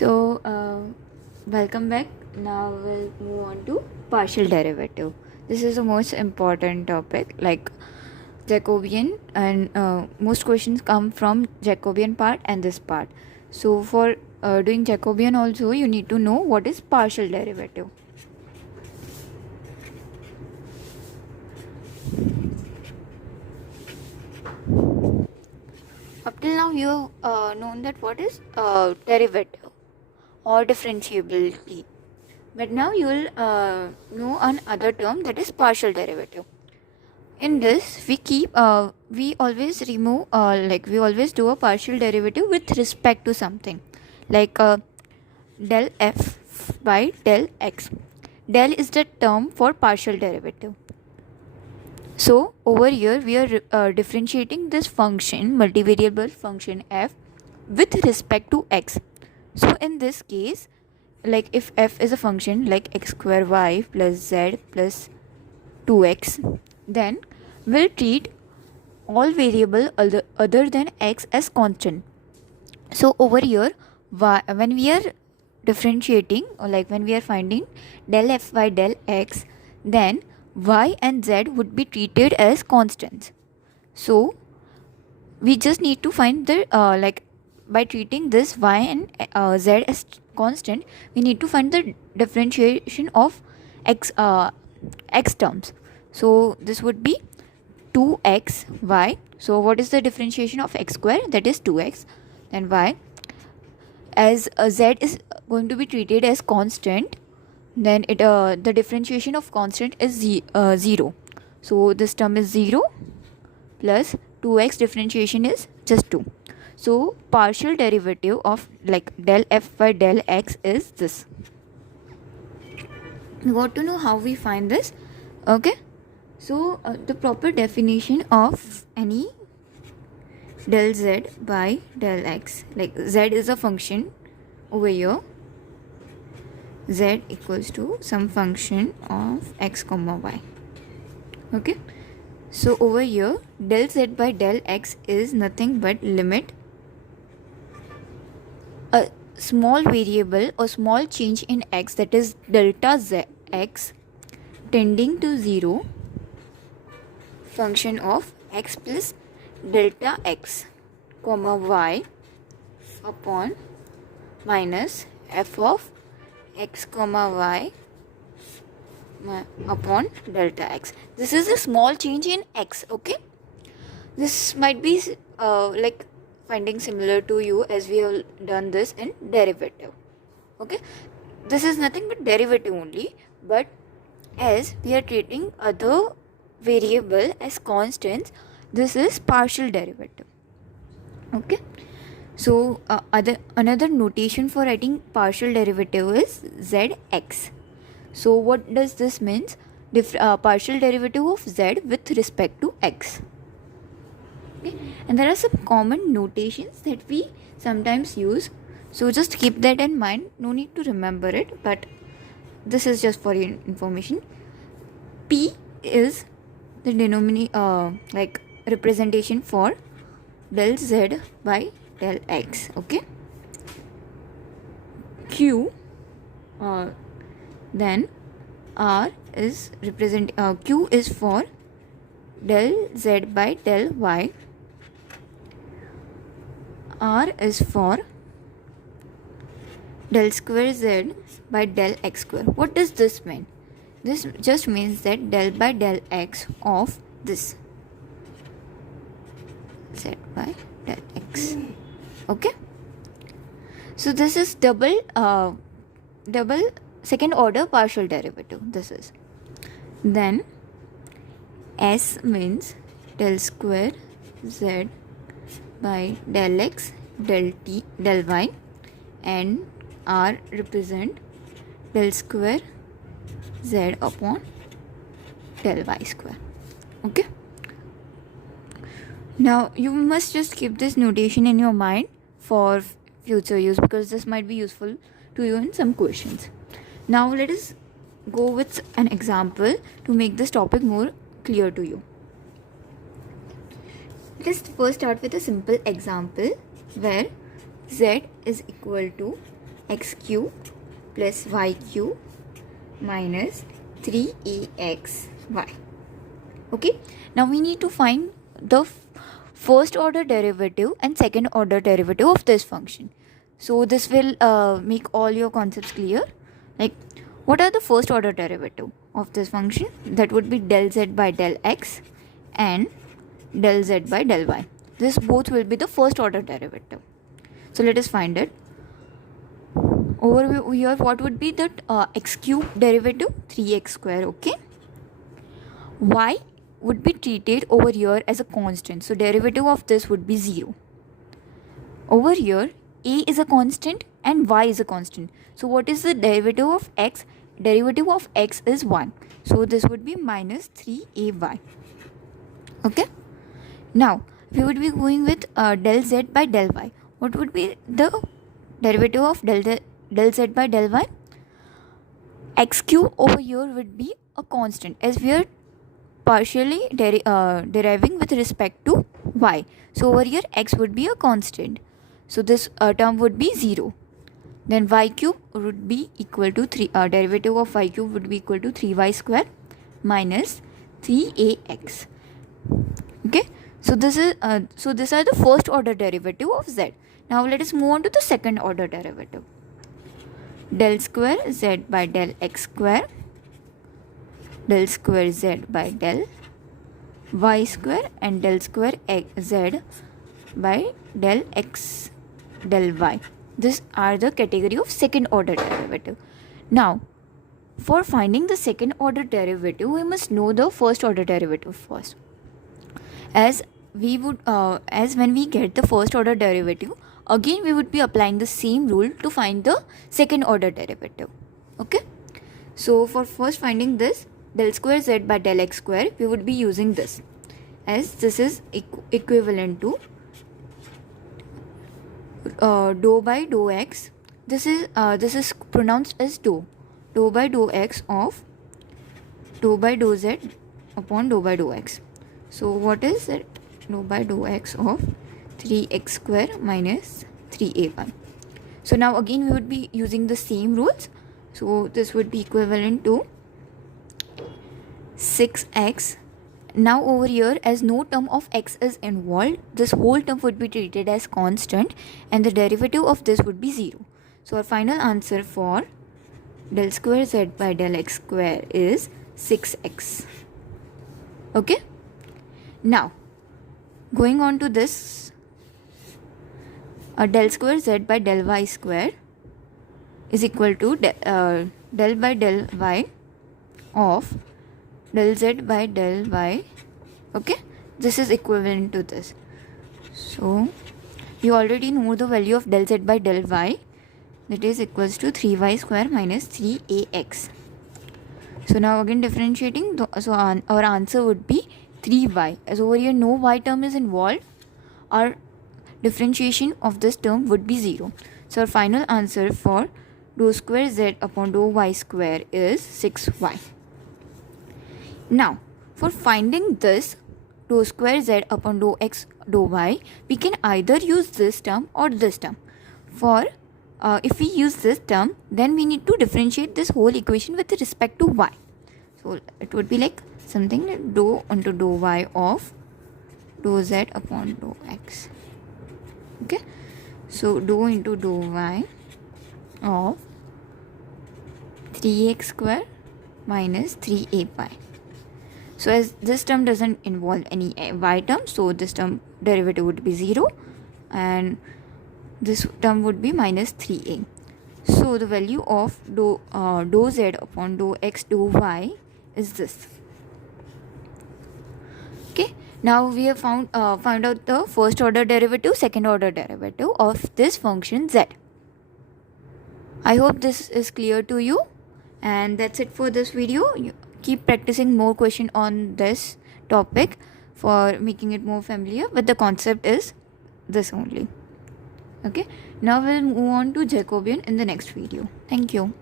So, welcome back. Now we'll move on to partial derivative. This is the most important topic, like Jacobian, and most questions come from Jacobian part and this part. So, for doing Jacobian also, you need to know what is partial derivative. Up till now, you have known that what is derivative or differentiability. But now you will know another term, that is partial derivative. In this, we always remove, we always do a partial derivative with respect to something, like del f by del x. Del is the term for partial derivative. So over here we are differentiating this function, multivariable function f, with respect to x. So in this case, like if f is a function like x square y plus z plus 2x, then we'll treat all variable other than x as constant. So over here, when we are differentiating, or like when we are finding del f by del x, then y and z would be treated as constants. So we just need to find the by treating this y and z as constant, we need to find the differentiation of x terms. So this would be 2xy. So what is the differentiation of x square? That is 2x. Then y, as z is going to be treated as constant, then the differentiation of constant is 0. So this term is 0 plus 2x differentiation is just 2. So partial derivative of like del f by del x is this. We got to know how we find this. Okay, so the proper definition of any del z by del x, like z is a function over here, z equals to some function of x comma y. Okay, so over here del z by del x is nothing but limit a small variable or small change in x, that is delta z x, tending to 0, function of x plus delta x comma y upon minus f of x comma y upon delta x. This is a small change in x. Okay, this might be like finding similar to you, as we have done this in derivative. Okay, this is nothing but derivative only, but as we are treating other variable as constants, this is partial derivative. Okay, so another notation for writing partial derivative is zx. So what does this means? Partial derivative of z with respect to x. Okay, and there are some common notations that we sometimes use, so just keep that in mind. No need to remember it, but this is just for your information. P is the denominator, like representation for del z by del x. Okay, q, then r is q is for del z by del y, r is for del square z by del x square. What does this mean? This just means that del by del x of this z by del x. Okay, so this is double second order partial derivative. This is, then s means del square z by del x del t del y, and r represent del square z upon del y square. Okay, now you must just keep this notation in your mind for future use, because this might be useful to you in some questions. Now let us go with an example to make this topic more clear to you. Let's first start with a simple example where z is equal to x cube plus y cube minus 3axy. Okay, now we need to find the first order derivative and second order derivative of this function. So this will make all your concepts clear. Like, what are the first order derivative of this function? That would be del z by del x and del z by del y. This both will be the first order derivative. So let us find it. Over here, what would be that x cube derivative? 3x square. Okay. Y would be treated over here as a constant. So derivative of this would be 0. Over here, a is a constant and y is a constant. So what is the derivative of x? Derivative of x is 1. So this would be minus 3ay. Okay. Now, we would be going with del z by del y. What would be the derivative of del z by del y? X cube over here would be a constant, as we are partially deriving with respect to y. So over here x would be a constant. So this term would be 0. Then y cube would be equal to 3. Derivative of y cube would be equal to 3y square minus 3ax. Okay. So this is these are the first order derivative of z. Now let us move on to the second order derivative. Del square z by del x square, del square z by del y square, and del square z by del x del y. These are the category of second order derivative. Now, for finding the second order derivative, we must know the first order derivative first. As when we get the first order derivative, again we would be applying the same rule to find the second order derivative. Okay. So for first finding this del square z by del x square, we would be using this, as this is equivalent to dou by dou x. This is pronounced as dou by dou x of dou by dou z upon dou by dou x. So what is it? Dou by dou x of 3x square minus 3ay. So now again we would be using the same rules. So this would be equivalent to 6x. Now over here, as no term of x is involved, this whole term would be treated as constant and the derivative of this would be 0. So our final answer for del square z by del x square is 6x. Okay. Now going on to this, del square z by del y square is equal to del by del y of del z by del y. Okay, this is equivalent to this. So you already know the value of del z by del y, that is equals to 3y square minus 3ax. So now again differentiating, so our answer would be 3y. As over here no y term is involved, our differentiation of this term would be 0. So our final answer for dou square z upon dou y square is 6y. Now for finding this dou square z upon dou x dou y, we can either use this term or this term. For if we use this term, then we need to differentiate this whole equation with respect to y. So it would be like something like dou into dou y of dou z upon dou x. Okay, so dou into dou y of 3x square minus 3a. So as this term doesn't involve any y term, so this term derivative would be 0 and this term would be minus 3a. So the value of dou z upon dou x dou y is this. Okay, now we have found out the first order derivative, second order derivative of this function z. I hope this is clear to you, and that's it for this video. Keep practicing more question on this topic for making it more familiar, but the concept is this only. Okay, now we'll move on to Jacobian in the next video. Thank you.